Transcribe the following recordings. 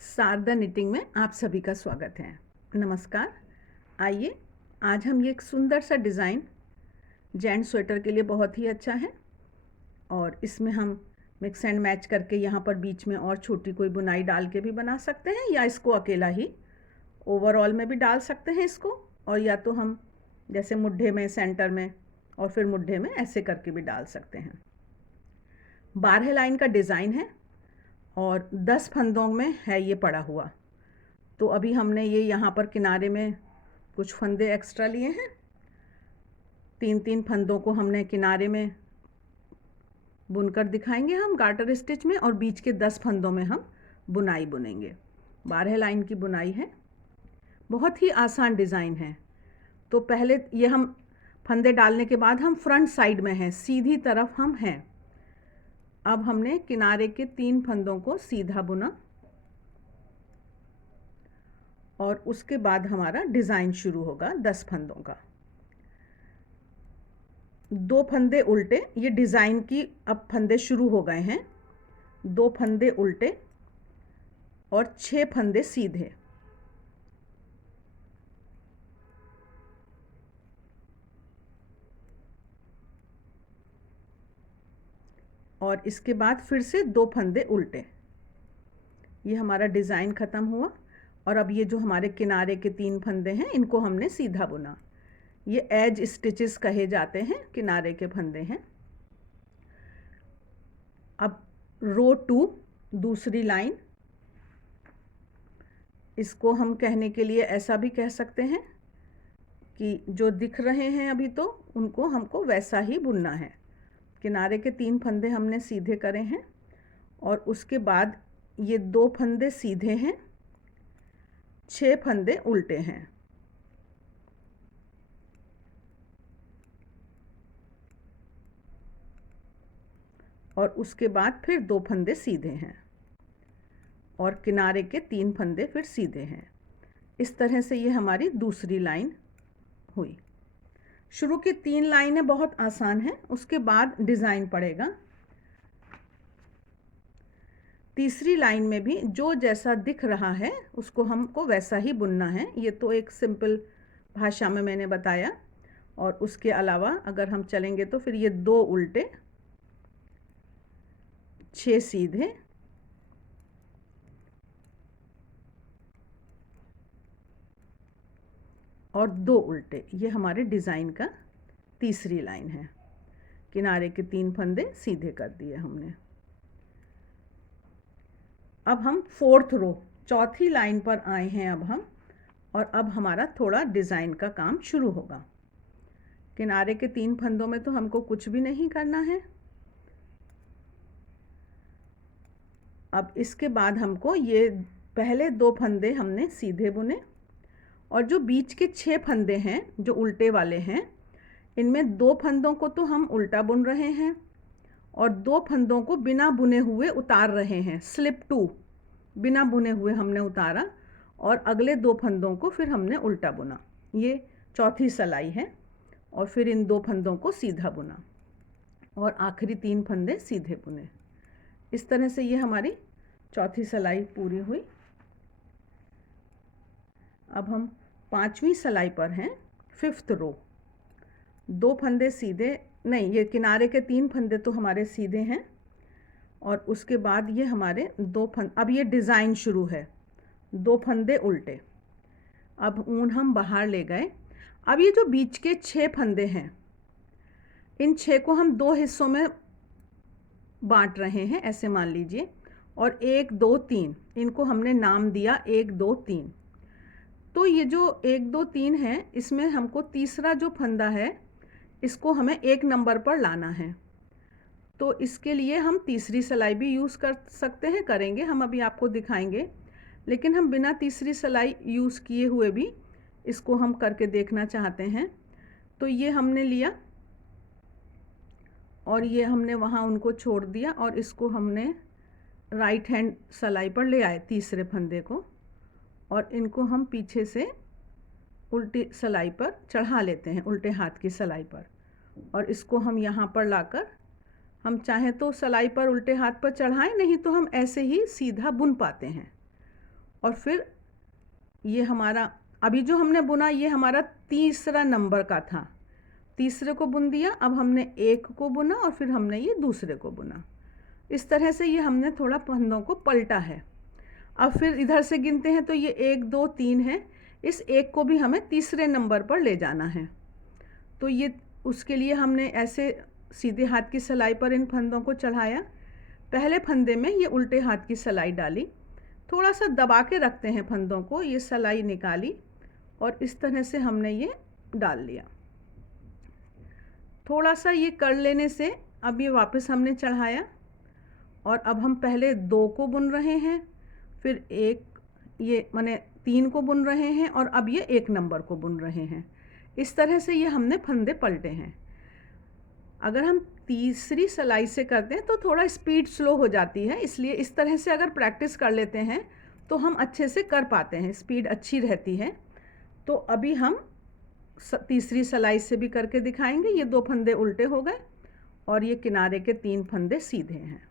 Sharda knitting में आप सभी का स्वागत है। नमस्कार। आइए आज हम ये एक सुंदर सा डिज़ाइन जेंट स्वेटर के लिए बहुत ही अच्छा है और इसमें हम मिक्स एंड मैच करके यहाँ पर बीच में और छोटी कोई बुनाई डाल के भी बना सकते हैं या इसको अकेला ही ओवरऑल में भी डाल सकते हैं इसको, और या तो हम जैसे मुड्ढे में सेंटर में और फिर मुड्ढे में ऐसे करके भी डाल सकते हैं। 12 लाइन का डिज़ाइन है और 10 फंदों में है ये पड़ा हुआ। तो अभी हमने ये यहाँ पर किनारे में कुछ फंदे एक्स्ट्रा लिए हैं। 3-3 फंदों को हमने किनारे में बुनकर दिखाएंगे हम गार्टर स्टिच में, और बीच के 10 फंदों में हम बुनाई बुनेंगे। 12 लाइन की बुनाई है, बहुत ही आसान डिज़ाइन है। तो पहले ये हम फंदे डालने के बाद हम फ्रंट साइड में हैं, सीधी तरफ हम हैं। अब हमने किनारे के 3 फंदों को सीधा बुना और उसके बाद हमारा डिज़ाइन शुरू होगा 10 फंदों का। 2 फंदे उल्टे, ये डिज़ाइन की अब फंदे शुरू हो गए हैं। 2 फंदे उल्टे और 6 फंदे सीधे। और इसके बाद फिर से 2 फंदे उल्टे। ये हमारा डिज़ाइन ख़त्म हुआ और अब ये जो हमारे किनारे के 3 फंदे हैं इनको हमने सीधा बुना। ये एज स्टिचेस कहे जाते हैं, किनारे के फंदे हैं। अब रो 2 दूसरी लाइन, इसको हम कहने के लिए ऐसा भी कह सकते हैं कि जो दिख रहे हैं अभी तो उनको हमको वैसा ही बुनना है। किनारे के 3 फंदे हमने सीधे करे हैं और उसके बाद ये 2 फंदे सीधे हैं, 6 फंदे उल्टे हैं। और उसके बाद फिर 2 फंदे सीधे हैं और किनारे के 3 फंदे फिर सीधे हैं। इस तरह से ये हमारी दूसरी लाइन हुई। शुरू की 3 लाइनें बहुत आसान हैं, उसके बाद डिज़ाइन पड़ेगा। तीसरी लाइन में भी जो जैसा दिख रहा है उसको हमको वैसा ही बुनना है। ये तो एक सिंपल भाषा में मैंने बताया, और उसके अलावा अगर हम चलेंगे तो फिर ये 2 उल्टे, 6 सीधे और 2 उल्टे, ये हमारे डिज़ाइन का तीसरी लाइन है। किनारे के 3 फंदे सीधे कर दिए हमने। अब हम 4th रो, चौथी लाइन पर आए हैं अब हम, और अब हमारा थोड़ा डिज़ाइन का काम शुरू होगा। किनारे के 3 फंदों में तो हमको कुछ भी नहीं करना है। अब इसके बाद हमको ये पहले 2 फंदे हमने सीधे बुने, और जो बीच के 6 फंदे हैं जो उल्टे वाले हैं, इनमें 2 फंदों को तो हम उल्टा बुन रहे हैं और 2 फंदों को बिना बुने हुए उतार रहे हैं। स्लिप 2 बिना बुने हुए हमने उतारा और अगले 2 फंदों को फिर हमने उल्टा बुना। ये चौथी सिलाई है। और फिर इन 2 फंदों को सीधा बुना और आखिरी 3 फंदे सीधे बुने। इस तरह से ये हमारी चौथी सिलाई पूरी हुई। अब हम 5वीं सिलाई पर हैं, 5th रो। 2 फंदे सीधे नहीं, ये किनारे के 3 फंदे तो हमारे सीधे हैं और उसके बाद ये हमारे 2 फंदे, अब ये डिज़ाइन शुरू है। 2 फंदे उल्टे, अब ऊन हम बाहर ले गए। अब ये जो बीच के 6 फंदे हैं, इन 6 को हम 2 हिस्सों में बांट रहे हैं, ऐसे मान लीजिए। और 1 2 3 इनको हमने नाम दिया 1 2 3। तो ये जो 1 2 3 है, इसमें हमको तीसरा जो फंदा है इसको हमें 1 नंबर पर लाना है। तो इसके लिए हम तीसरी सिलाई भी यूज़ कर सकते हैं, करेंगे हम, अभी आपको दिखाएंगे। लेकिन हम बिना तीसरी सिलाई यूज़ किए हुए भी इसको हम करके देखना चाहते हैं। तो ये हमने लिया और ये हमने वहाँ उनको छोड़ दिया और इसको हमने राइट हैंड सिलाई पर ले आए, तीसरे फंदे को, और इनको हम पीछे से उल्टी सिलाई पर चढ़ा लेते हैं, उल्टे हाथ की सिलाई पर। और इसको हम यहाँ पर लाकर, हम चाहें तो सिलाई पर उल्टे हाथ पर चढ़ाएं, नहीं तो हम ऐसे ही सीधा बुन पाते हैं। और फिर ये हमारा अभी जो हमने बुना ये हमारा तीसरा नंबर का था, तीसरे को बुन दिया। अब हमने एक को बुना और फिर हमने ये दूसरे को बुना। इस तरह से ये हमने थोड़ा फंदों को पलटा है। अब फिर इधर से गिनते हैं तो ये 1 2 3 है, इस एक को भी हमें तीसरे नंबर पर ले जाना है। तो ये उसके लिए हमने ऐसे सीधे हाथ की सिलाई पर इन फंदों को चढ़ाया। पहले फंदे में ये उल्टे हाथ की सिलाई डाली, थोड़ा सा दबा के रखते हैं फंदों को, ये सिलाई निकाली और इस तरह से हमने ये डाल लिया। थोड़ा सा ये कर लेने से अब ये वापस हमने चढ़ाया और अब हम पहले 2 को बुन रहे हैं, फिर एक, ये माने 3 को बुन रहे हैं और अब ये 1 नंबर को बुन रहे हैं। इस तरह से ये हमने फंदे पलटे हैं। अगर हम तीसरी सिलाई से करते हैं तो थोड़ा स्पीड स्लो हो जाती है, इसलिए इस तरह से अगर प्रैक्टिस कर लेते हैं तो हम अच्छे से कर पाते हैं, स्पीड अच्छी रहती है। तो अभी हम तीसरी सिलाई से भी करके दिखाएंगे। ये 2 फंदे उल्टे हो गए और ये किनारे के 3 फंदे सीधे हैं।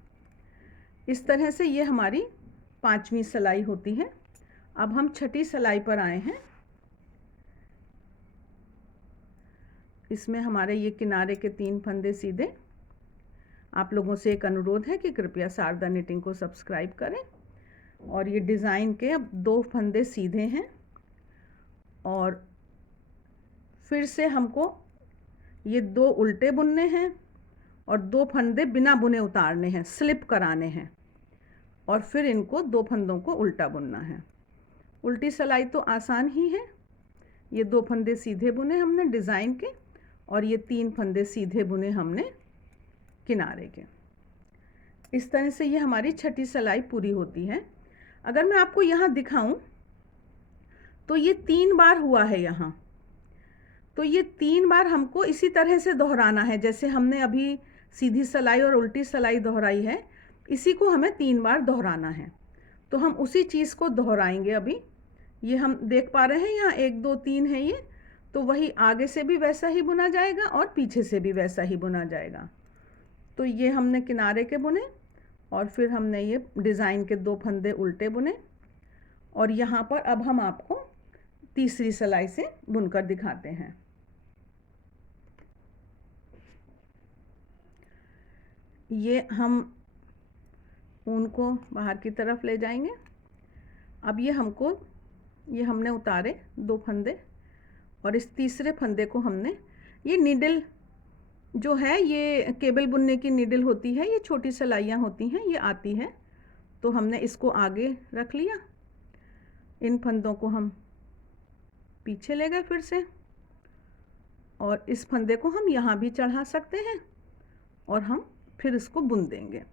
इस तरह से ये हमारी 5वीं सिलाई होती है। अब हम छठी सिलाई पर आए हैं। इसमें हमारे ये किनारे के 3 फंदे सीधे। आप लोगों से एक अनुरोध है कि कृपया शारदा निटिंग को सब्सक्राइब करें। और ये डिज़ाइन के अब 2 फंदे सीधे हैं और फिर से हमको ये 2 उल्टे बुनने हैं और 2 फंदे बिना बुने उतारने हैं, स्लिप कराने हैं और फिर इनको 2 फंदों को उल्टा बुनना है। उल्टी सिलाई तो आसान ही है। ये 2 फंदे सीधे बुने हमने डिज़ाइन के और ये 3 फंदे सीधे बुने हमने किनारे के। इस तरह से ये हमारी छठी सिलाई पूरी होती है। अगर मैं आपको यहाँ दिखाऊं तो ये 3 बार हुआ है यहाँ, तो ये 3 बार हमको इसी तरह से दोहराना है। जैसे हमने अभी सीधी सिलाई और उल्टी सिलाई दोहराई है, इसी को हमें 3 बार दोहराना है। तो हम उसी चीज़ को दोहराएंगे। अभी ये हम देख पा रहे हैं यहाँ 1 2 3 है ये, तो वही आगे से भी वैसा ही बुना जाएगा और पीछे से भी वैसा ही बुना जाएगा। तो ये हमने किनारे के बुने और फिर हमने ये डिज़ाइन के 2 फंदे उल्टे बुने और यहाँ पर अब हम आपको तीसरी सिलाई से बुनकर दिखाते हैं। ये हम ऊन को बाहर की तरफ ले जाएंगे। अब ये हमने उतारे 2 फंदे और इस तीसरे फंदे को हमने, ये नीडल जो है ये केबल बुनने की नीडल होती है, ये छोटी सिलाइयाँ होती हैं, ये आती है। तो हमने इसको आगे रख लिया, इन फंदों को हम पीछे ले गए फिर से और इस फंदे को हम यहाँ भी चढ़ा सकते हैं और हम फिर इसको बुन देंगे।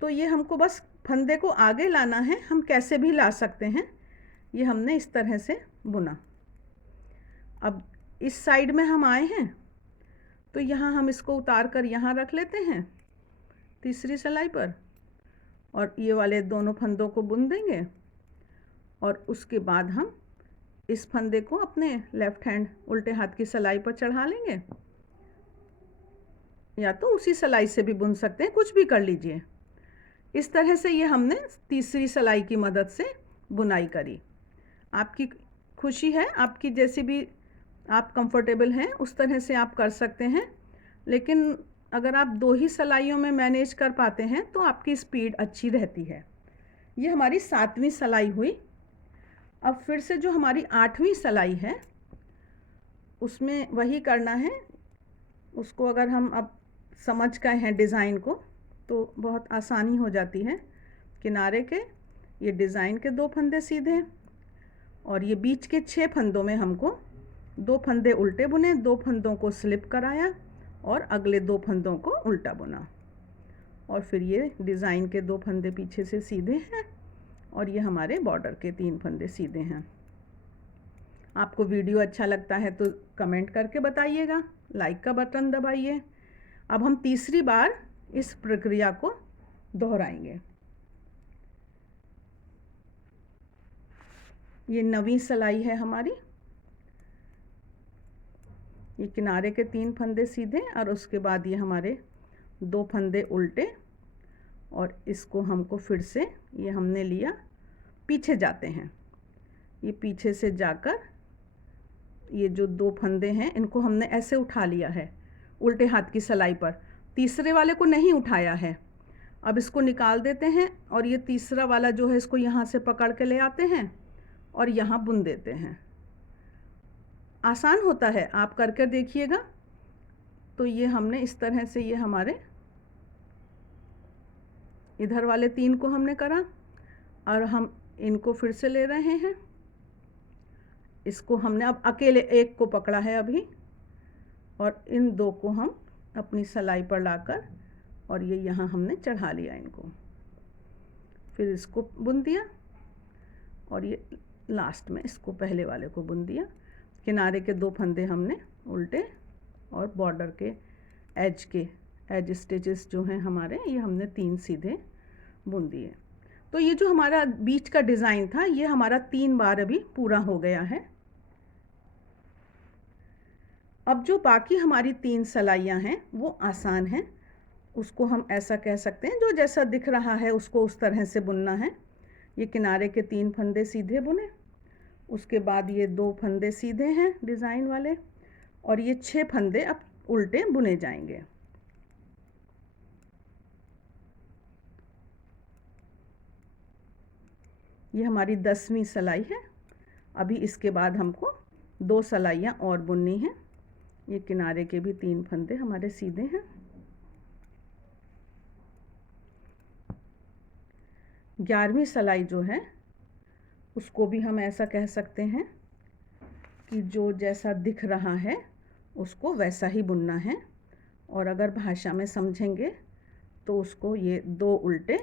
तो ये हमको बस फंदे को आगे लाना है, हम कैसे भी ला सकते हैं। ये हमने इस तरह से बुना। अब इस साइड में हम आए हैं तो यहाँ हम इसको उतार कर यहाँ रख लेते हैं तीसरी सिलाई पर और ये वाले दोनों फंदों को बुन देंगे और उसके बाद हम इस फंदे को अपने लेफ़्ट हैंड उल्टे हाथ की सिलाई पर चढ़ा लेंगे, या तो उसी सिलाई से भी बुन सकते हैं, कुछ भी कर लीजिए। इस तरह से ये हमने तीसरी सिलाई की मदद से बुनाई करी। आपकी खुशी है, आपकी जैसी भी आप कंफर्टेबल हैं उस तरह से आप कर सकते हैं, लेकिन अगर आप 2 ही सिलाइयों में मैनेज कर पाते हैं तो आपकी स्पीड अच्छी रहती है। ये हमारी 7वीं सिलाई हुई। अब फिर से जो हमारी 8वीं सिलाई है उसमें वही करना है। उसको अगर हम अब समझ गए हैं डिज़ाइन को तो बहुत आसानी हो जाती है। किनारे के ये डिज़ाइन के 2 फंदे सीधे और ये बीच के 6 फंदों में हमको 2 फंदे उल्टे बुने, 2 फंदों को स्लिप कराया और अगले 2 फंदों को उल्टा बुना और फिर ये डिज़ाइन के 2 फंदे पीछे से सीधे हैं और ये हमारे बॉर्डर के 3 फंदे सीधे हैं। आपको वीडियो अच्छा लगता है तो कमेंट करके बताइएगा, लाइक का बटन दबाइए। अब हम तीसरी बार इस प्रक्रिया को दोहराएंगे। ये 9वीं सिलाई है हमारी। ये किनारे के 3 फंदे सीधे और उसके बाद ये हमारे 2 फंदे उल्टे और इसको हमको फिर से ये हमने लिया पीछे जाते हैं। ये पीछे से जाकर ये जो 2 फंदे हैं इनको हमने ऐसे उठा लिया है उल्टे हाथ की सिलाई पर, तीसरे वाले को नहीं उठाया है। अब इसको निकाल देते हैं और ये तीसरा वाला जो है इसको यहाँ से पकड़ के ले आते हैं और यहाँ बुन देते हैं। आसान होता है, आप करके देखिएगा। तो ये हमने इस तरह से ये हमारे इधर वाले 3 को हमने करा और हम इनको फिर से ले रहे हैं। इसको हमने अब अकेले एक को पकड़ा है अभी, और इन 2 को हम अपनी सिलाई पर लाकर और ये यहाँ हमने चढ़ा लिया इनको, फिर इसको बुन दिया और ये लास्ट में इसको पहले वाले को बुन दिया। किनारे के 2 फंदे हमने उल्टे और बॉर्डर के एज स्टिचेस जो हैं हमारे, ये हमने 3 सीधे बुन दिए। तो ये जो हमारा बीच का डिज़ाइन था ये हमारा 3 बार अभी पूरा हो गया है। अब जो बाकी हमारी 3 सिलाइयाँ हैं वो आसान हैं, उसको हम ऐसा कह सकते हैं जो जैसा दिख रहा है उसको उस तरह से बुनना है। ये किनारे के 3 फंदे सीधे बुने, उसके बाद ये 2 फंदे सीधे हैं डिज़ाइन वाले और ये 6 फंदे अब उल्टे बुने जाएंगे। ये हमारी 10वीं सिलाई है। अभी इसके बाद हमको 2 सिलाइयाँ और बुननी हैं। ये किनारे के भी 3 फंदे हमारे सीधे हैं। 11वीं सिलाई जो है उसको भी हम ऐसा कह सकते हैं कि जो जैसा दिख रहा है उसको वैसा ही बुनना है, और अगर भाषा में समझेंगे तो उसको ये 2 उल्टे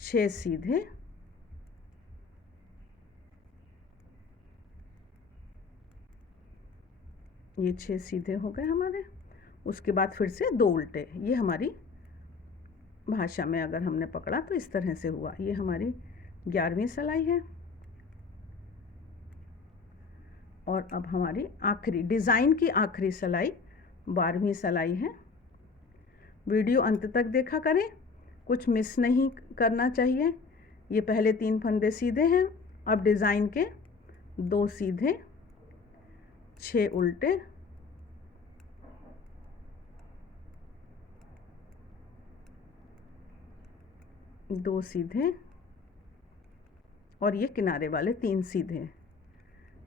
6 सीधे, ये 6 सीधे हो गए हमारे। उसके बाद फिर से 2 उल्टे, ये हमारी भाषा में अगर हमने पकड़ा तो इस तरह से हुआ। ये हमारी 11वीं सिलाई है। और अब हमारी आखिरी डिज़ाइन की आखिरी सिलाई 12वीं सिलाई है। वीडियो अंत तक देखा करें, कुछ मिस नहीं करना चाहिए। ये पहले 3 फंदे सीधे हैं, अब डिज़ाइन के 2 सीधे 6 उल्टे, दो सीधे और ये किनारे वाले 3 सीधे।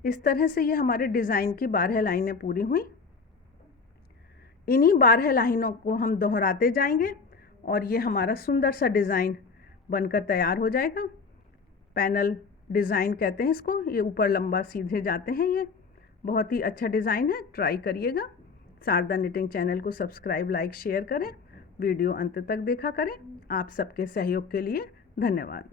इस तरह से ये हमारे डिज़ाइन की 12 लाइनें पूरी हुई। इन्हीं 12 लाइनों को हम दोहराते जाएंगे और ये हमारा सुंदर सा डिज़ाइन बनकर तैयार हो जाएगा। पैनल डिज़ाइन कहते हैं इसको। ये ऊपर लंबा सीधे जाते हैं, ये बहुत ही अच्छा डिज़ाइन है, ट्राई करिएगा। शारदा निटिंग चैनल को सब्सक्राइब, लाइक, शेयर करें। वीडियो अंत तक देखा करें। आप सबके सहयोग के लिए धन्यवाद।